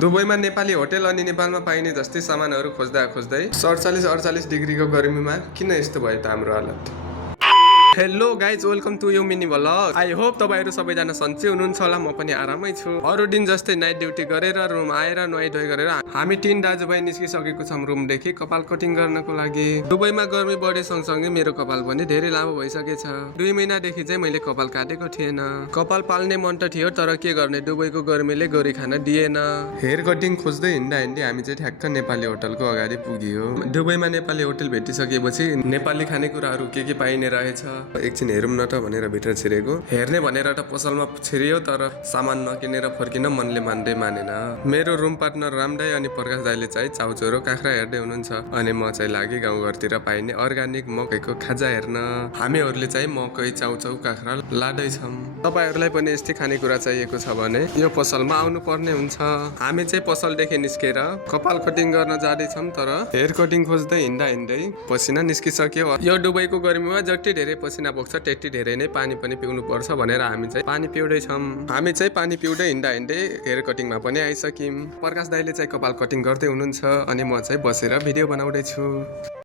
दुबईमा Nepali hotel अनि नेपालमा पाइने जस्तै सामानहरू खोज्दा खोज्दै 47-48 डिग्रीको गर्मीमा किन यस्तो भयो त हाम्रो हालत। हेलो गाइज, वेलकम टु यो मिनी भ्लग। आई होप तपाईँहरू सबैजना सन्चै हुनुहुन्छ होला। म पनि आरामै छु। अरू दिन जस्तै नाइट ड्युटी गरेर रुम आएर नुहाइ धुवाइ गरेर हामी 3 दाजुभाइ निस्किसकेको छौँ रुमदेखि कपाल कटिङ गर्नको लागि। दुबईमा गर्मी बढे सँगसँगै मेरो कपाल पनि धेरै लामो भइसकेछ। 2 महिनादेखि चाहिँ मैले कपाल काटेको थिएन। कपाल पाल्ने मन त थियो, तर के गर्ने, दुबईको गर्मीले गोरी खान दिएन। हेयर कटिङ खोज्दै हिँड्दा हिँड्दै हामी चाहिँ ठ्याक्क नेपाली होटलको अगाडि पुग्यो। दुबईमा नेपाली होटल भेटिसकेपछि नेपाली खानेकुराहरू के पाइने रहेछ एकछिन हेरौँ न त भनेर भित्र छिरेको। हेर्ने भनेर त पसलमा छिरियो, तर सामान नकिनेर फर्किन मनले मानेन। मेरो रुम पार्टनर राम दाई अनि प्रकाश दाईले चाहिँ चाउचोरो काँक्रा हेर्दै हुनुहुन्छ अनि म चाहिँ लागि गाउँघरतिर पाइने अर्ग्यानिक मकैको खाजा हेर्न। हामीहरूले चाहिँ मकै चाउचाउ काँक्रा लाँदैछौँ। तपाईँहरूलाई पनि यस्तै खानेकुरा चाहिएको छ भने यो पसलमा आउनु पर्ने हुन्छ। हामी चाहिँ पसलदेखि निस्केर कपाल कटिङ गर्न जाँदैछौँ, तर हेयर कटिङ खोज्दै हिँड्दा हिँड्दै पसिना निस्किसक्यो। यो दुबईको गर्मीमा जति धेरै पसिना बोक्छ त्यति धेरै नै पानी पनि पिउनु पर्छ भनेर हामी चाहिँ पानी पिउँदैछौँ। हामी चाहिँ पानी पिउँदै हिँड्दा हिँड्दै हेयर कटिङमा पनि आइसक्यौँ। प्रकाश दाईले चाहिँ कपाल कटिङ गर्दै हुनुहुन्छ अनि म चाहिँ बसेर भिडियो बनाउँदैछु।